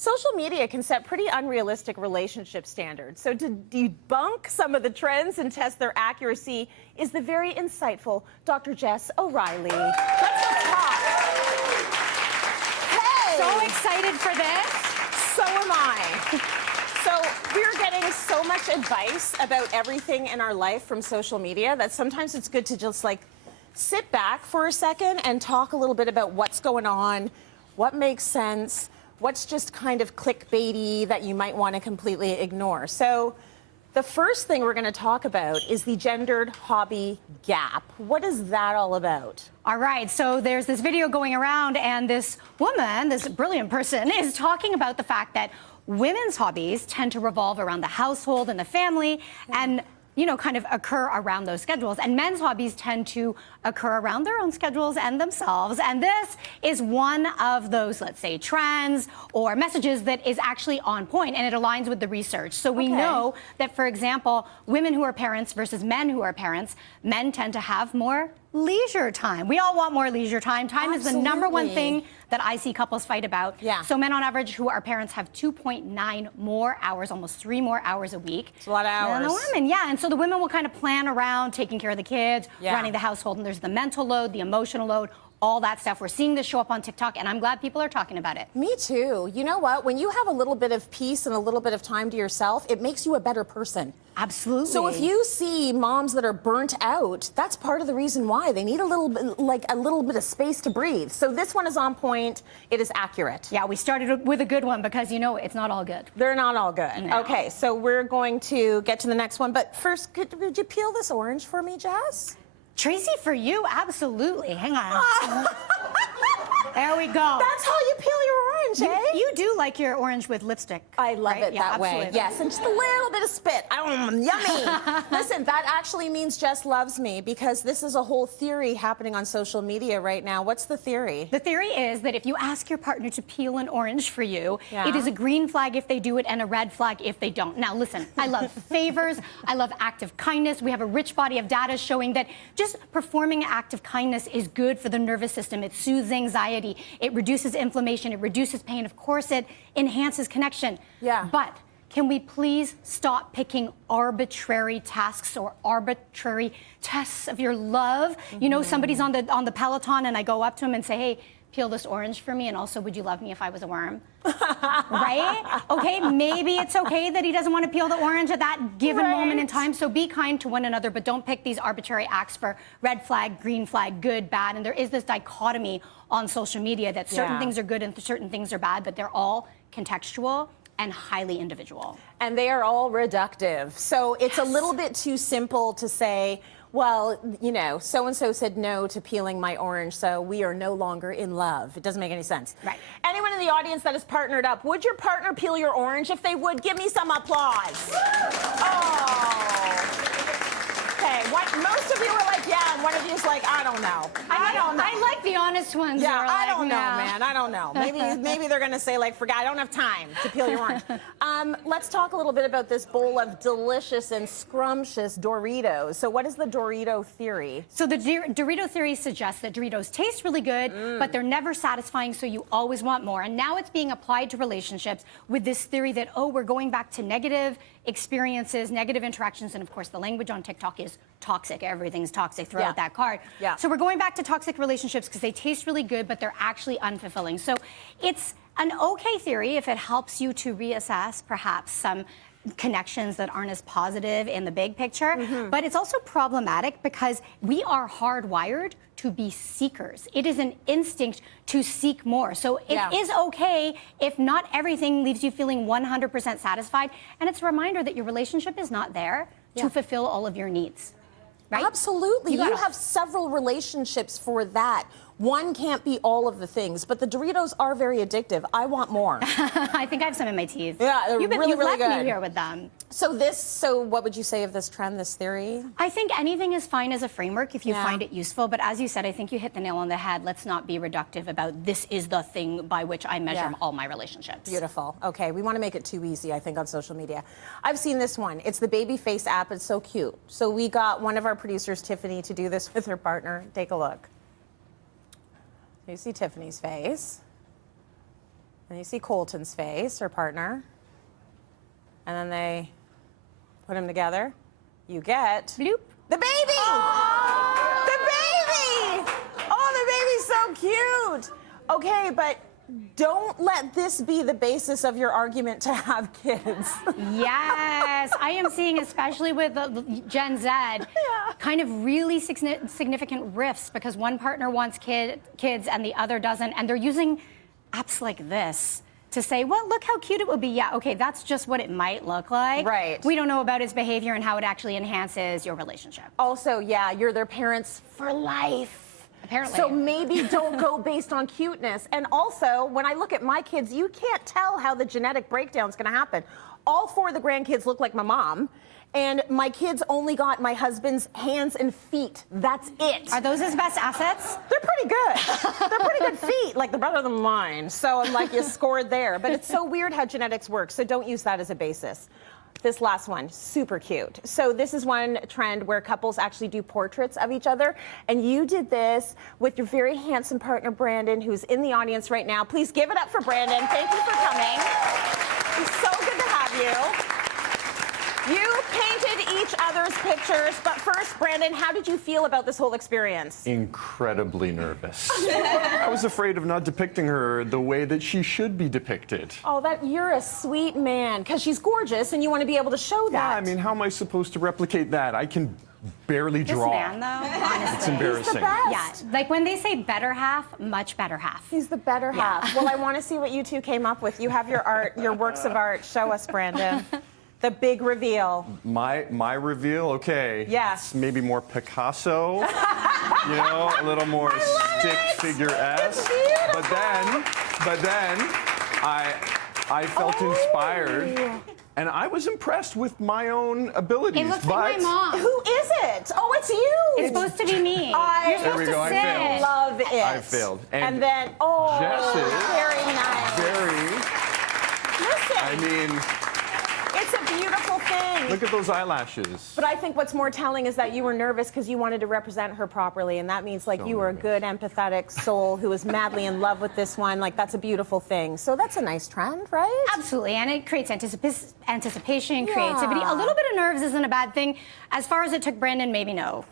Social media can set pretty unrealistic relationship standards. So to debunk some of the trends and test their accuracy is the very insightful Dr. Jess O'Reilly. Let's talk. Hey! So excited for this. So am I. So we're getting so much advice about everything in our life from social media that sometimes it's good to just like sit back for a second and talk a little bit about what's going on, what makes sense, what's just kind of clickbaity that you might want to completely ignore. So the first thing we're going to talk about is the gendered hobby gap. What is that all about? All right, so there's this video going around, and this woman, this brilliant person, is talking about the fact that women's hobbies tend to revolve around the household and the family, and you know, kind of occur around those schedules. And men's hobbies tend to occur around their own schedules and themselves. And this is one of those, let's say, trends or messages that is actually on point, and it aligns with the research. So we know that, for example, women who are parents versus men who are parents, men tend to have more leisure time. We all want more leisure time. Time is the number one thing that I see couples fight about. Yeah. So men on average who are parents have 2.9 more hours, almost 3 more hours a week. It's a lot of hours. Than the women, yeah. And so the women will kind of plan around taking care of the kids, running the household, and there's the mental load, the emotional load, all that stuff. We're seeing this show up on TikTok, and I'm glad people are talking about it. Me too. You know what? When you have a little bit of peace and a little bit of time to yourself, it makes you a better person. Absolutely. So if you see moms that are burnt out, that's part of the reason why. They need a little bit, like a little bit of space to breathe. So this one is on point. It is accurate. Yeah, we started with a good one because, you know, it's not all good. They're not all good. No. Okay, so we're going to get to the next one. But first, could you peel this orange for me, Jess? Tracy, for you, absolutely. Hang on. There we go. That's how you peel your orange, eh? You do like your orange with lipstick. I love it that absolutely. way. Yes, and just a little bit of spit. Yummy. Listen, that actually means Jess loves me because this is a whole theory happening on social media right now. What's the theory? The theory is that if you ask your partner to peel an orange for you, it is a green flag if they do it and a red flag if they don't. Now, listen, I love favors. I love acts of kindness. We have a rich body of data showing that just performing an act of kindness is good for the nervous system. It soothes anxiety. It reduces inflammation. It reduces pain. Of course, it enhances connection. Yeah. But can we please stop picking arbitrary tasks or arbitrary tests of your love? You know, somebody's on the Peloton, and I go up to him and say, hey, peel this orange for me, and also, would you love me if I was a worm? Right? Okay, maybe it's okay that he doesn't want to peel the orange at that given moment in time, so be kind to one another, but don't pick these arbitrary acts for red flag, green flag, good, bad, and there is this dichotomy on social media that certain things are good and certain things are bad, but they're all contextual and highly individual. And they are all reductive. So it's a little bit too simple to say, well, you know, so-and-so said no to peeling my orange, so we are no longer in love. It doesn't make any sense. Right. Anyone in the audience that is partnered up, would your partner peel your orange? If they would, give me some applause. Oh. Okay, most of you were like, yeah, and one of you is like, I don't know. I don't know. I like the honest ones. Yeah, I like, don't know, man. I don't know. Maybe they're going to say, like, forget, I don't have time to peel your orange. Let's talk a little bit about this bowl of delicious and scrumptious Doritos. So what is the Dorito theory? So the Dorito theory suggests that Doritos taste really good, but they're never satisfying, so you always want more. And now it's being applied to relationships with this theory that, oh, we're going back to negative experiences, negative interactions, and of course the language on TikTok is toxic. Everything's toxic. Throw out that card. Yeah. So we're going back to toxic relationships because they taste really good, but they're actually unfulfilling. So it's an okay theory if it helps you to reassess perhaps some connections that aren't as positive in the big picture, but it's also problematic because we are hardwired to be seekers. It is an instinct to seek more. So it is okay if not everything leaves you feeling 100% satisfied, and it's a reminder that your relationship is not there to fulfill all of your needs. Right? Absolutely. You have several relationships for that. One can't be all of the things, but the Doritos are very addictive. I want more. I think I have some in my teeth. Yeah, they're really left good. me here with them. So what would you say of this trend, this theory? I think anything is fine as a framework if you find it useful, but as you said, I think you hit the nail on the head. Let's not be reductive about this is the thing by which I measure all my relationships. Beautiful. Okay, we want to make it too easy, I think, on social media. I've seen this one. It's the baby face app. It's so cute. So we got one of our producers, Tiffany, to do this with her partner. Take a look. You see Tiffany's face. And you see Colton's face, her partner. And then they put them together. You get Bloop. the baby! Oh! The baby! Oh, the baby's so cute! Okay, but don't let this be the basis of your argument to have kids. Yes, I am seeing, especially with Gen Z, kind of really significant rifts because one partner wants kids and the other doesn't, and they're using apps like this to say, well, look how cute it would be. Yeah, okay, that's just what it might look like. Right. We don't know about its behavior and how it actually enhances your relationship. Also, yeah, you're their parents for life. Apparently. So maybe don't go based on cuteness. And also, when I look at my kids, you can't tell how the genetic breakdown is going to happen. All 4 of the grandkids look like my mom. And my kids only got my husband's hands and feet. That's it. Are those his best assets? They're pretty good. They're pretty good feet, like they're better than mine. So I'm like, you scored there. But it's so weird how genetics work, so don't use that as a basis. This last one, super cute. So this is one trend where couples actually do portraits of each other. And you did this with your very handsome partner, Brandon, who's in the audience right now. Please give it up for Brandon. Thank you for coming. It's so good to have you. You painted each other's pictures, but first, Brandon, how did you feel about this whole experience? Incredibly nervous. I was afraid of not depicting her the way that she should be depicted. Oh, you're a sweet man, because she's gorgeous, and you want to be able to show that. Yeah, I mean, how am I supposed to replicate that? I can barely draw. This man, though, honestly. It's embarrassing. He's the best. Yeah, like when they say better half, much better half. He's the better half. Well, I want to see what you two came up with. You have your art, your works of art. Show us, Brandon. The big reveal. My reveal, okay. Yes. It's maybe more Picasso, you know, a little more stick figure-esque. But then I felt inspired, and I was impressed with my own abilities. It looks like my mom. Who is it? Oh, it's you. It's supposed to be me. You're There we supposed go, to I failed. sit. Love it. I failed. And then, oh, Jess is very nice. Listen. I mean, It's a beautiful thing. look at those eyelashes. But I think what's more telling is that you were nervous because you wanted to represent her properly, and that means like So you were a nervous. good, empathetic soul who was madly in love with this one. Like that's a beautiful thing. So that's a nice trend, right? Absolutely, and it creates anticipation, creativity. Yeah. A little bit of nerves isn't a bad thing. As far as it took Brandon, maybe no.